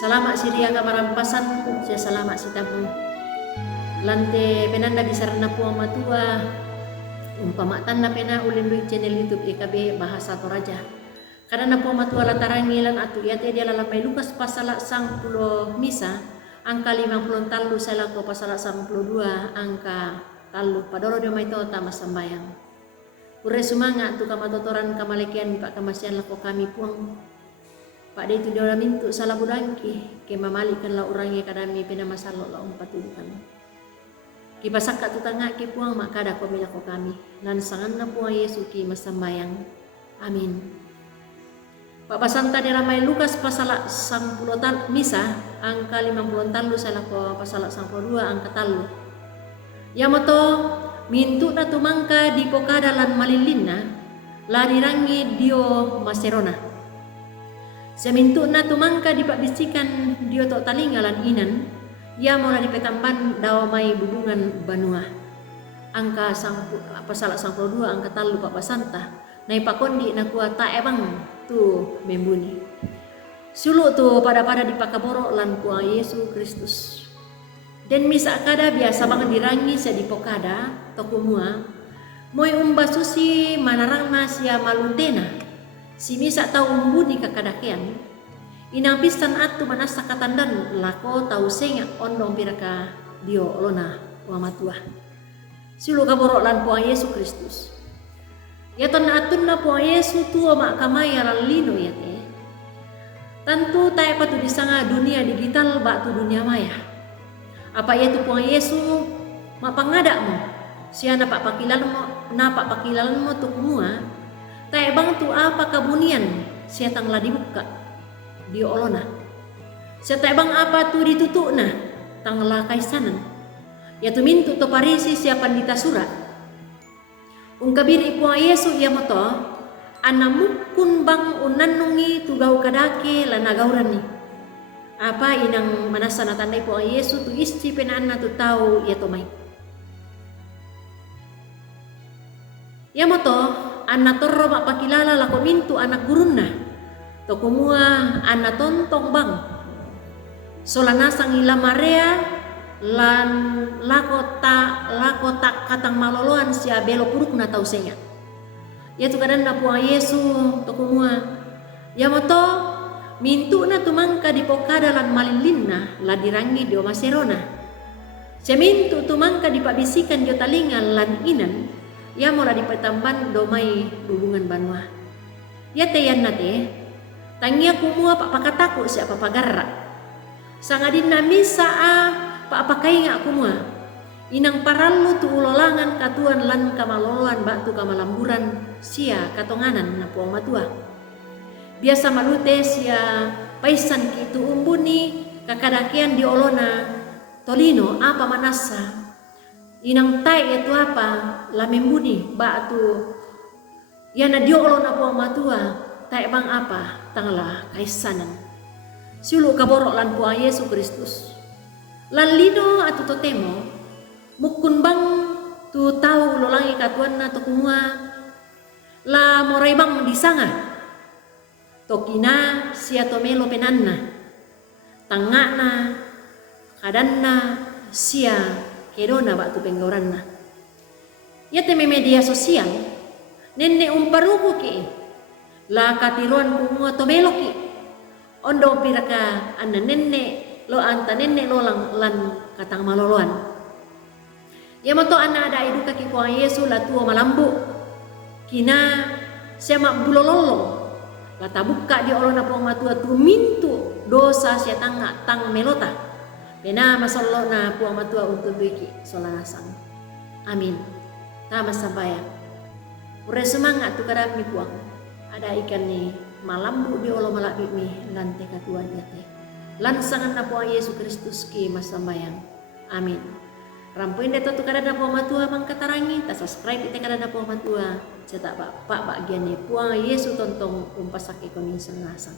Salamat si dia kamarampasan siya salamat si tabu. Lante penanda bisarna po matua. Umpamatan na pena ulin lui channel YouTube IKB Bahasa Toraja. Karena po matua latarangilan atu iate dia lalamay Lukas pasala 10 misa angka 50 talu salako pasala 52 angka talu padoro dia may tota masambayang. Ure sumanga tu kamatotoran kamalekian Pak Kamasian lako kami puang. Pak de itu dia mintu salah budangki ke mamalikan la urangi kadami pinamasalo la patudukan. Kipasak tu tanga ki puang makada ko milako kami lan sangan na puang Yesu ki masambayang. Amin. Pak Basanta di ramai Lukas pasala 10 misa angka 50 talu salako pasala 52 angka talu. Yamoto mintu na tumangka di pokada lan malilinna la dirangi dio maserona. Semintu na tumangka di pakbisikan dio tok talingalan inan, ia mula dipetamban dawa mai bubungan banua. Angka pasala 52 angka talu Pak Basanta, nai pakondi na kuat tak ebang tu membuni. Sulu tu pada di pakaboro lan kuang Yesus Kristus. Dan misa kada biasa banget dirangi sa di pokada tokumua, moy umbasusi manarangna sia malutena. Si misa tau umbuni kakadakian inang pistan atu manasa katandan lako tau senga ondong piraka dio olona wamatua silu kaboro lan puang Yesus Kristus ya tan atun na puang Yesus tuo mak kamaya lan lino ya te tentu tae patu disanga dunia digital bak tu dunia maya apa ya tu puang Yesus mak pangadakmu sia napak pakilanmu tu kumua tae bang tu apa kabunian sia tang la dibuka di olona. Sia tae bang apa tu ditutukna tang la kaisanan. Ya tu mintu to parisi sia pandita surat. Ungkabiri puang Yesu ia moto anamukun bang unanungi tu gau kadake la nagauran ni. Apa inang manasa na tandai puang Yesu tu isti penana tu tau ia to mai. Ya moto anak torro mak pakilala lako mintu anak gurunna tokumua anak tontong bang solana sangila marea lan lako tak katang maloloan sia belo purukna tau senga ya tu kadang na puang Yesu tokumua ya moto mintu na tumangka di pokada lan malilinna la dirangi dio maserona sia mintu tumangka di pabisikan dio talingan lan inan ya mula dipertamban domai hubungan banua. Ya teyan nate, tangia kumua pak pakataku siapa pagarra. Sangadin nami saa pak pakai ngak kumua. Inang paralu tu ulolangan katuan lan kamaloloan batu kamalamburan sia katonganan na puang matua. Biasa malute sia paisan kitu umbuni kakadakian di olona tolino apa manasa. Inang tai itu apa la membuni batu ya na dio olo na puang matua tai bang apa tangla kaisanan silu kaborok lan puang Yesus Kristus lan lino atu totemo mukun bang tu tau lolangi katuan na tokumua la morai bang disanga tokina sia tomelo penanna tangana kadanna sia kedona batu penggoranna. Ya teme media sosial nenne umparuku ki la katiruan kumua tomelo ki ondo piraka anna nenne lo anta nenne lolang lan katang maloloan. Ya moto anna ada eduka ki puang Yesu la tuo malambu kina siama bulololo la tabuka di olona puang matua tu mintu dosa sia tang melota. Bena masallo na puang matua untuk biki solanasang. Amin. Tama sambayang. Ure semangat tu kadami puang. Ada ikan ni malambu di olo malak mi lante katuan yate. Lansangan na puang Yesus Kristus ki masambayang. Amin. Rampuin deto tu kadana puang matua mangkatarangi ta subscribe ite kadana puang matua. Cetak pak bagian ni puang Yesus tontong umpasak ikonin solanasang.